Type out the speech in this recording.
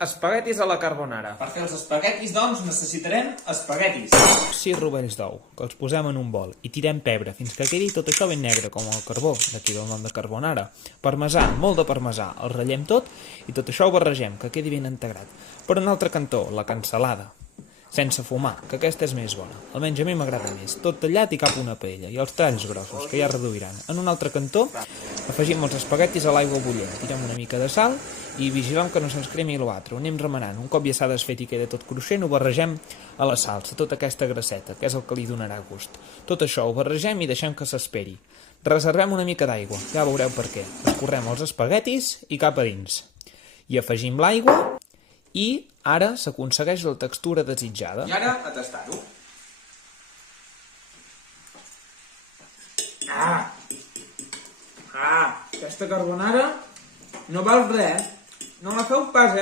espaguetis a la carbonara. Per fer els espaguetis, doncs, necessitarem espaguetis. 6 rovells d'ou, que els posem en un bol i tirem pebre fins que quedi tot això ben negre, com el carbó, d'aquí del nom de carbonara. Parmesà, molt de parmesà, el ratllem tot i tot això ho barregem, que quedi ben integrat. Per un altre cantó, la cansalada, sense fumar, que aquesta és més bona. Almenys a mi m'agrada més. Tot tallat i cap una paella. I els talls grossos, que ja reduiran. En un altre cantó, afegim els espaguetis a l'aigua bullent. Tirem una mica de sal i vigilem que no se'ns cremi l'altre. Ho anem remenant. Un cop ja s'ha desfet i queda tot cruixent, ho barregem a la salsa, tota aquesta grasseta, que és el que li donarà gust. Tot això ho barregem i deixem que s'esperi. Reservem una mica d'aigua, ja veureu per què. Escorrem els espaguetis i cap a dins. I afegim l'aigua i ara s'aconsegueix la textura desitjada. I ara, a tastar-ho. Aquesta carbonara no val res. No la feu pas,